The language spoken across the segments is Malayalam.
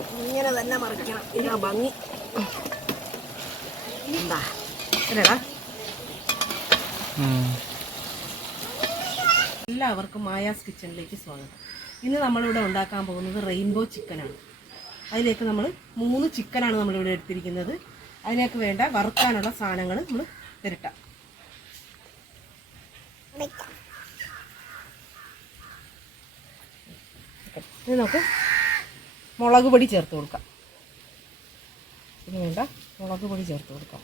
ഇങ്ങനെ തന്നെ മറിക്കണം. ഇതാ ഭംഗി. എന്താ അല്ലേടാ? എല്ലാവർക്കും മായാസ് കിച്ചണിലേക്ക് സ്വാഗതം. ഇന്ന് നമ്മളിവിടെ ഉണ്ടാക്കാൻ പോകുന്നത് റെയിൻബോ ചിക്കനാണ്. അതിലേക്ക് നമ്മൾ 3 ചിക്കനാണ് നമ്മളിവിടെ എടുത്തിരിക്കുന്നത്. അതിലേക്ക് വേണ്ട വറുക്കാനുള്ള സാധനങ്ങൾ നമ്മൾ പുരട്ടാം. ഇത് നമുക്ക് മുളക് പൊടി ചേർത്ത് കൊടുക്കാം. ഇതിന് വേണ്ട മുളക് പൊടി ചേർത്ത് കൊടുക്കാം.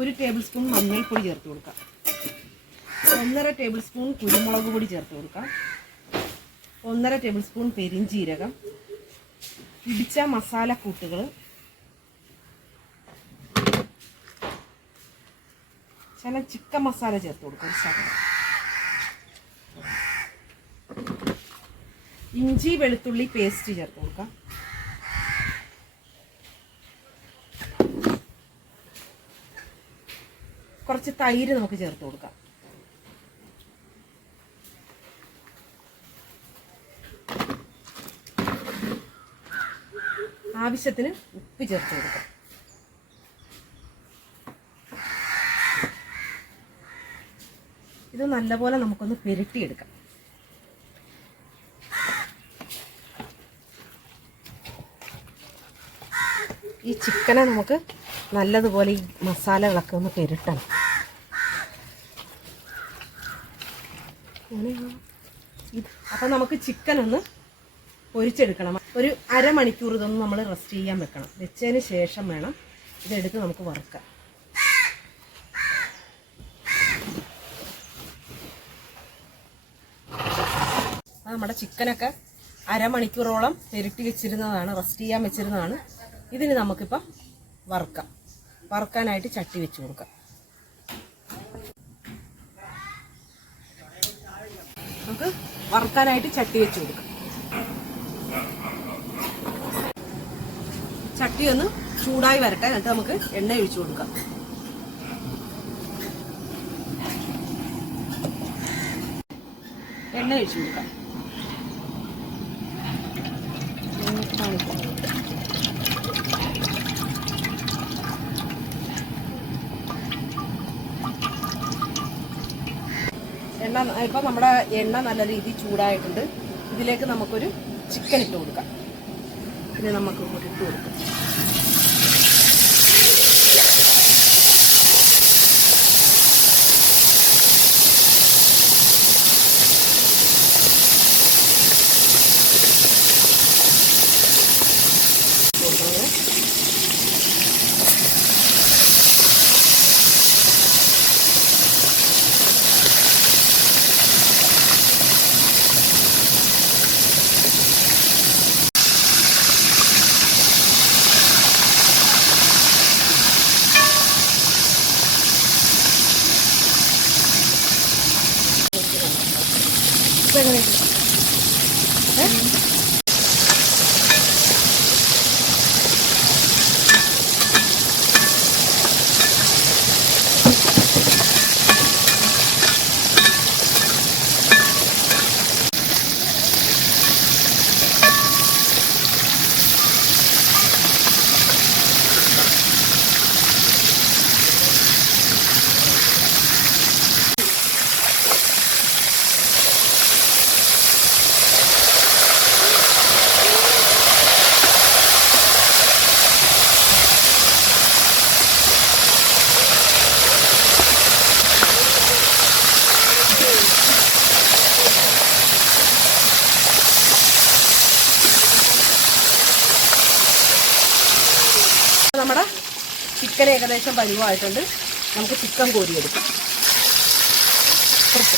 1 ടേബിൾ സ്പൂൺ മഞ്ഞൾപ്പൊടി ചേർത്ത് കൊടുക്കാം. 1.5 ടേബിൾ സ്പൂൺ കുരുമുളക് പൊടി ചേർത്ത് കൊടുക്കാം. 1.5 ടേബിൾ സ്പൂൺ പെരിഞ്ചീരകം, ഇടിച്ച മസാലക്കൂട്ടുകൾ, ചില ചിക്കൻ മസാല ചേർത്ത് കൊടുക്കാം. ഇഞ്ചി വെളുത്തുള്ളി പേസ്റ്റ് ചേർത്ത് കൊടുക്കാം. കുറച്ച് തൈര് നമുക്ക് ചേർത്ത് കൊടുക്കാം. ആവശ്യത്തിന് ഉപ്പ് ചേർത്ത് കൊടുക്കാം. ഇത് നല്ലപോലെ നമുക്കൊന്ന് പുരട്ടിയെടുക്കാം. ഈ ചിക്കനെ നമുക്ക് നല്ലതുപോലെ ഈ മസാലകളൊക്കെ ഒന്ന് പുരട്ടണം. അപ്പം നമുക്ക് ചിക്കൻ ഒന്ന് പൊരിച്ചെടുക്കണം. ഒരു അരമണിക്കൂർ ഇതൊന്ന് നമ്മൾ റെസ്റ്റ് ചെയ്യാൻ വെക്കണം. വെച്ചതിന് ശേഷം വേണം ഇതെടുത്ത് നമുക്ക് വറുക്കാം. അത് നമ്മുടെ ചിക്കനൊക്കെ അരമണിക്കൂറോളം പുരട്ടി വെച്ചിരുന്നതാണ്, റെസ്റ്റ് ചെയ്യാൻ വെച്ചിരുന്നതാണ്. ഇതിന് നമുക്കിപ്പം വറുക്കാം. വറുക്കാനായിട്ട് ചട്ടി വെച്ച് കൊടുക്കാം. നമുക്ക് വറുക്കാനായിട്ട് ചട്ടി വെച്ച് കൊടുക്കാം. ചട്ടി ഒന്ന് ചൂടായി വരട്ടെ, എന്നിട്ട് നമുക്ക് എണ്ണ ഒഴിച്ചു കൊടുക്കാം. എണ്ണ ഒഴിച്ചു കൊടുക്കാം. ഇപ്പം നമ്മുടെ എണ്ണ നല്ല രീതിയിൽ ചൂടായിട്ടുണ്ട്. ഇതിലേക്ക് നമുക്കൊരു ചിക്കൻ ഇട്ട് കൊടുക്കാം. പിന്നെ നമുക്ക് ഇട്ട് കൊടുക്കാം. നമ്മുടെ ചിക്കൻ ഏകദേശം പരുവമായിട്ടുണ്ട്. നമുക്ക് ചിക്കൻ കോരിയെടുക്കാം. കുറച്ച്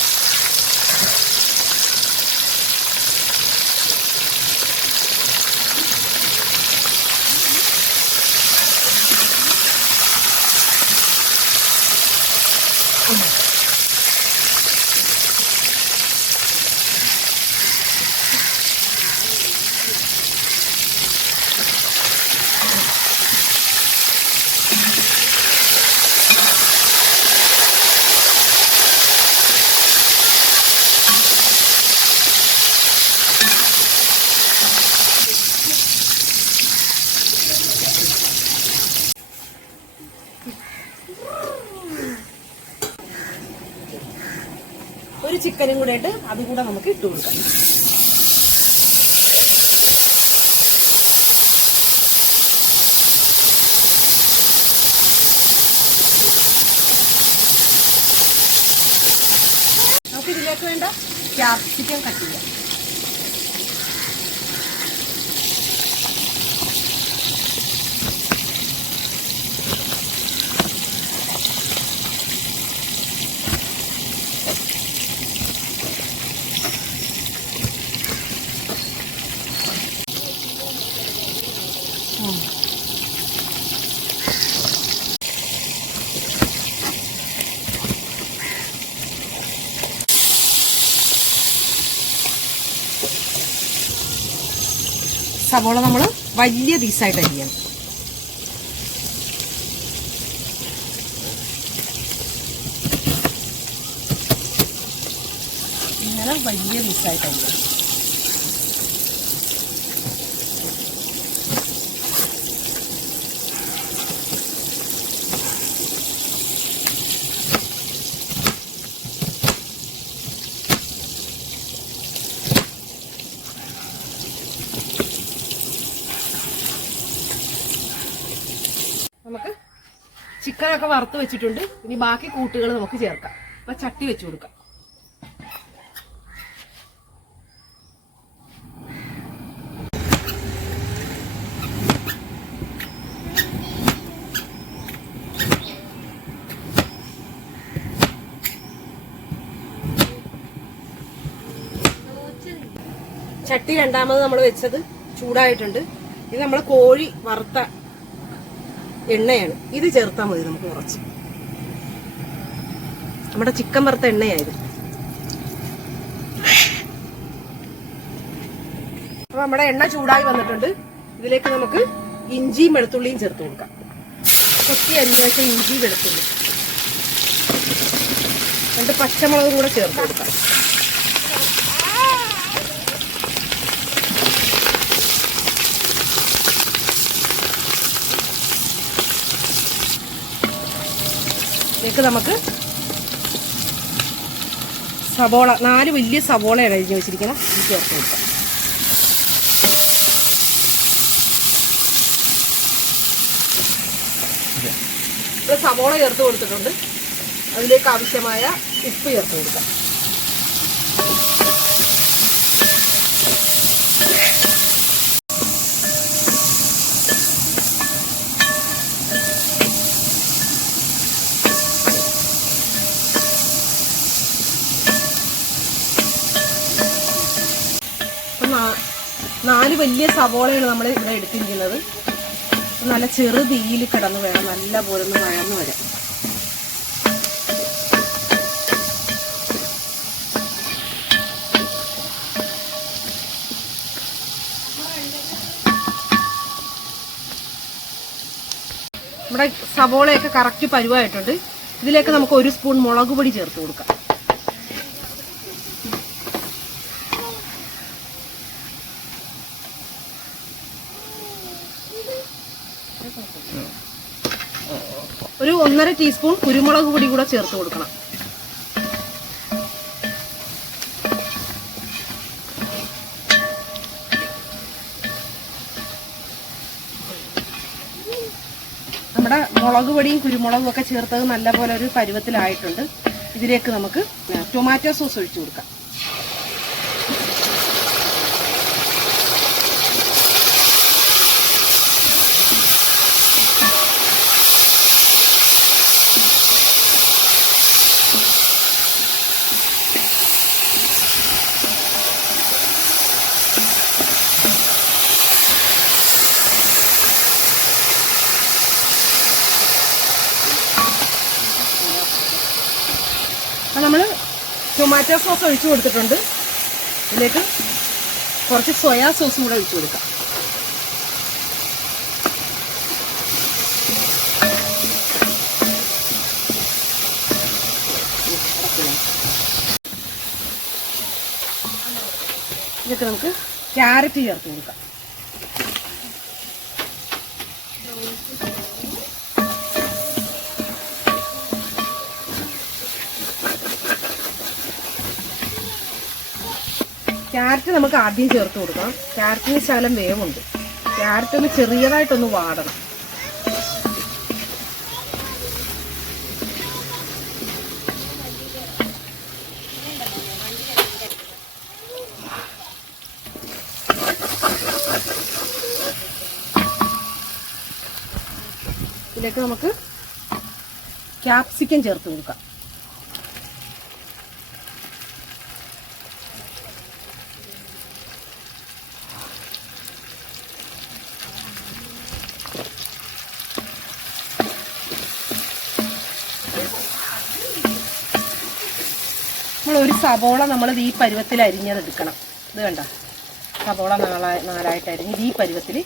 ശർക്കരയും കൂടെ ഇട്ട് അതും കൂടെ നമുക്ക് ഇട്ട് കൊടുക്കാം. നമുക്ക് ഇതിലേക്ക് വേണ്ട ക്യാപ്സിക്കം കട്ട് ചെയ്യാം. സവോള നമ്മൾ വലിയ പീസായിട്ട് അരിയണം. ഇങ്ങനെ വലിയ പീസായിട്ട് അരിയണം. നമുക്ക് ചിക്കനൊക്കെ വറുത്ത് വെച്ചിട്ടുണ്ട്. ഇനി ബാക്കി കൂട്ടുകൾ നമുക്ക് ചേർക്കാം. അപ്പൊ ചട്ടി വെച്ച് കൊടുക്കാം. ചട്ടി രണ്ടാമത് നമ്മൾ വെച്ചത് ചൂടായിട്ടുണ്ട്. ഇത് നമ്മൾ കോഴി വറുത്ത എണ്ണയാണ്. ഇത് ചേർത്താൽ മതി നമുക്ക് കുറച്ച്. നമ്മുടെ ചിക്കൻ വറുത്ത എണ്ണയായത്. അപ്പൊ നമ്മുടെ എണ്ണ ചൂടായി വന്നിട്ടുണ്ട്. ഇതിലേക്ക് നമുക്ക് ഇഞ്ചിയും വെളുത്തുള്ളിയും ചേർത്ത് കൊടുക്കാം. കൊത്തി അരിഞ്ഞ ശേഷം ഇഞ്ചി വെളുത്തുള്ളി 2 പച്ചമുളകും കൂടെ ചേർത്ത് കൊടുക്കാം. ഇതിലേക്ക് നമുക്ക് സവോള 4 വലിയ സവോളയാണ് അരിഞ്ഞ് വെച്ചിരിക്കണം. ഇത് ചേർത്ത് കൊടുക്കാം. ഇപ്പോൾ സവോള ചേർത്ത് കൊടുത്തിട്ടുണ്ട്. അതിലേക്ക് ആവശ്യമായ ഉപ്പ് ചേർത്ത് കൊടുക്കാം. നാല് വലിയ സവോളയാണ് നമ്മൾ ഇവിടെ എടുത്തിരിക്കുന്നത്. നല്ല ചെറു തീയിൽ കിടന്ന് വേണം നല്ല പോലെ ഒന്ന് വഴന്ന് വരാം. നമ്മുടെ സവോളയൊക്കെ കറക്റ്റ് പരുവായിട്ടുണ്ട്. ഇതിലേക്ക് നമുക്ക് 1 സ്പൂൺ മുളക് പൊടി ചേർത്ത് കൊടുക്കാം. ഒരു 1.5 ടീസ്പൂൺ കുരുമുളക് പൊടി കൂടെ ചേർത്ത് കൊടുക്കണം. നമ്മുടെ മുളക് പൊടിയും കുരുമുളകും ഒക്കെ ചേർത്തത് നല്ലപോലെ ഒരു പരുവത്തിലായിട്ടുണ്ട്. ഇതിലേക്ക് നമുക്ക് ടൊമാറ്റോ സോസ് ഒഴിച്ചു കൊടുക്കാം. നമ്മൾ ടൊമാറ്റോ സോസ് ഒഴിച്ചു കൊടുത്തിട്ടുണ്ട്. ഇതിലേക്ക് കുറച്ച് സോയാ സോസും കൂടെ ഒഴിച്ചു കൊടുക്കാം. ഇതിലേക്ക് നമുക്ക് ക്യാരറ്റ് ചേർത്ത് കൊടുക്കാം. ക്യാരറ്റ് നമുക്ക് ആദ്യം ചേർത്ത് കൊടുക്കണം. ക്യാരറ്റിന് ശകലം വേവുണ്ട്. ക്യാരറ്റ് ഒന്ന് ചെറിയതായിട്ടൊന്ന് വാടണം. ഇതിലേക്ക് നമുക്ക് ക്യാപ്സിക്കം ചേർത്ത് കൊടുക്കാം. ഒരു സവോള നമ്മൾ ഈ പരുവത്തിൽ അരിഞ്ഞതെടുക്കണം. ഇത് കണ്ട, സവോള നാലായിട്ട് അരിഞ്ഞ് ഈ പരുവത്തിൽ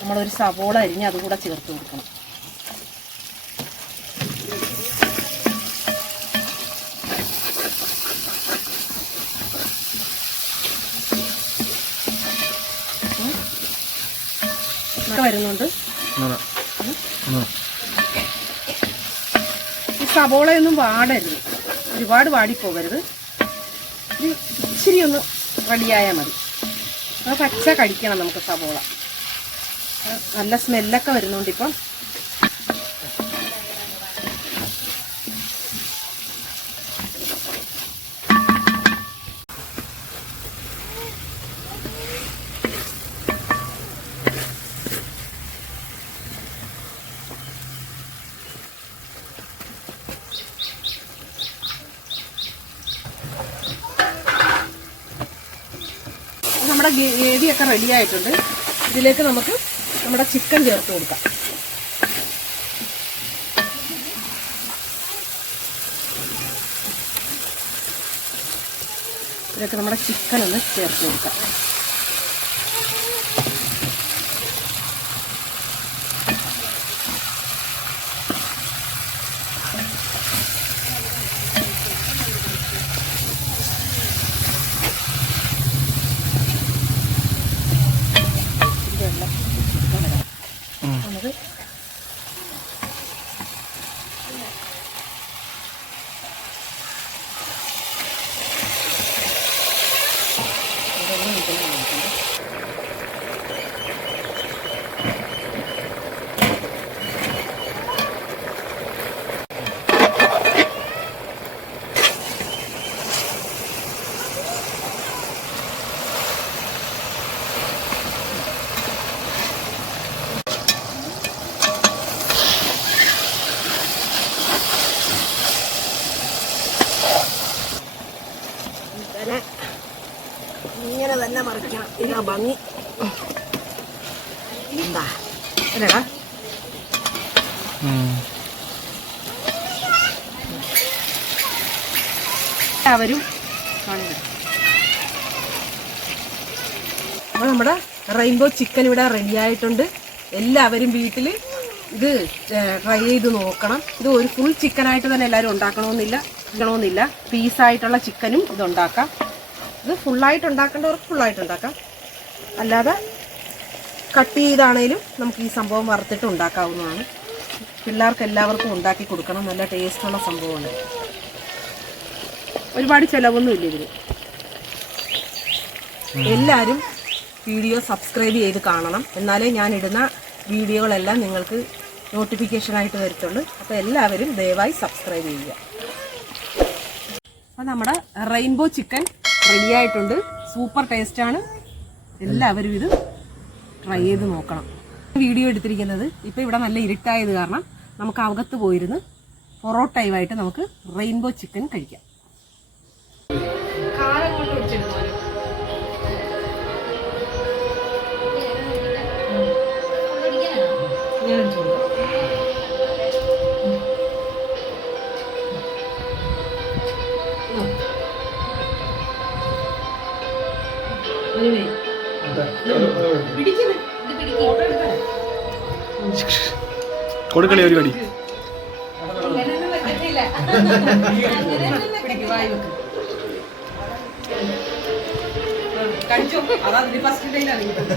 നമ്മളൊരു സവോള അരിഞ്ഞ് അതുകൂടെ ചേർത്ത് കൊടുക്കണം. വരുന്നുണ്ട്. ഈ സവോളയൊന്നും വാടരുത്, ഒരുപാട് വാടിപ്പോകരുത്. ഇച്ചിരി ഒന്ന് റെഡിയായാൽ മതി. അത് പച്ച കഴിക്കണം നമുക്ക് സവോള. നല്ല സ്മെല്ലൊക്കെ വരുന്നുണ്ട് ഇപ്പം. നമ്മുടെ ഗ്രേവിയൊക്കെ റെഡി ആയിട്ടുണ്ട്. ഇതിലേക്ക് നമുക്ക് നമ്മുടെ ചിക്കൻ ചേർത്ത് കൊടുക്കാം. ഇതിലേക്ക് നമ്മുടെ ചിക്കൻ ഒന്ന് ചേർത്ത് കൊടുക്കാം. ഇങ്ങനെ തന്നെ മറിക്കണം. ഇതാ ഭംഗി. എന്താ അല്ലേടാ? എല്ലാവരും അപ്പോൾ നമ്മുടെ റെയിൻബോ ചിക്കൻ ഇവിടെ റെഡി ആയിട്ടുണ്ട്. എല്ലാവരും വീട്ടിൽ ഇത് ട്രൈ ചെയ്ത് നോക്കണം. ഇത് ഒരു ഫുൾ ചിക്കനായിട്ട് തന്നെ എല്ലാവരും ഉണ്ടാക്കണമെന്നില്ല. പീസായിട്ടുള്ള ചിക്കനും ഇതുണ്ടാക്കാം. ഇത് ഫുള്ളായിട്ട് ഉണ്ടാക്കേണ്ടവർക്ക് ഫുള്ളായിട്ട് ഉണ്ടാക്കാം. അല്ലാതെ കട്ട് ചെയ്താണേലും നമുക്ക് ഈ സംഭവം വറുത്തിട്ട് ഉണ്ടാക്കാവുന്നതാണ്. പിള്ളേർക്ക് എല്ലാവർക്കും ഉണ്ടാക്കി കൊടുക്കണം. നല്ല ടേസ്റ്റുള്ള സംഭവമാണ്. ഒരുപാട് ചിലവൊന്നുമില്ല ഇതിന്. എല്ലാവരും വീഡിയോ സബ്സ്ക്രൈബ് ചെയ്ത് കാണണം. എന്നാലേ ഞാൻ ഇടുന്ന വീഡിയോകളെല്ലാം നിങ്ങൾക്ക് നോട്ടിഫിക്കേഷനായിട്ട് വരത്തുള്ളൂ. അപ്പോൾ എല്ലാവരും ദയവായി സബ്സ്ക്രൈബ് ചെയ്യുക. അപ്പോൾ നമ്മുടെ റെയിൻബോ ചിക്കൻ റെഡി ആയിട്ടുണ്ട്. സൂപ്പർ ടേസ്റ്റാണ്. എല്ലാവരും ഇത് ട്രൈ ചെയ്ത് നോക്കണം. വീഡിയോ എടുത്തിരിക്കുന്നത് ഇപ്പോൾ ഇവിടെ നല്ല ഇരുട്ടായത് കാരണം നമുക്ക് അകത്ത് പോയിരുന്ന് പൊറോട്ടയുമായിട്ട് നമുക്ക് റെയിൻബോ ചിക്കൻ കഴിക്കാം. കൊടുക്കളി ഒരു കടി കഴിച്ചോ. അതാ ഫസ്റ്റ് ഡേയിൽ അറിയുന്നത്.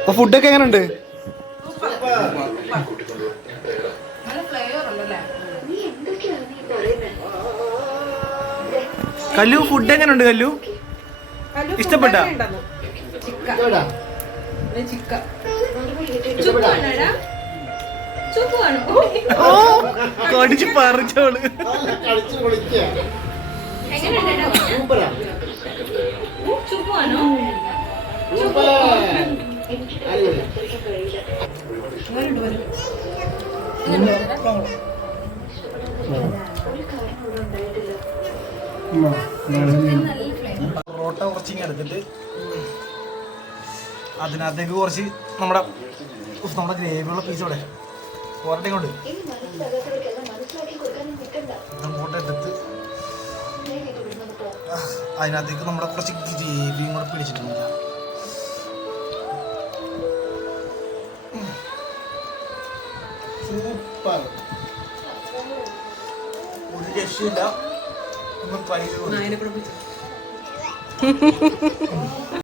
അപ്പൊ ഫുഡൊക്കെ എങ്ങനെയുണ്ട്? നല്ല ഫ്ലേവർ ഉണ്ടല്ലേ? കല്ലു ഫുഡ് എങ്ങനെയുണ്ട്? കല്ലു ഇഷ്ടപ്പെട്ട? കടിച്ച് പറിച്ചോള്. പൊറോട്ട കുറച്ചിങ്ങനെ എടുത്തിട്ട് അതിനകത്തേക്ക് കുറച്ച് നമ്മുടെ ഗ്രേവിയുള്ള പീസ് ഇവിടെ പൊറോട്ട കൊണ്ട് അങ്ങോട്ട് എടുത്ത് അതിനകത്തേക്ക് നമ്മുടെ കുറച്ച് ഗ്രേവിയും കൂടെ പിടിച്ചിട്ടുണ്ട്. സൂപ്പർ, ഒരു രക്ഷയില്ല. ഒന്ന് ട്രൈ ചെയ്ത്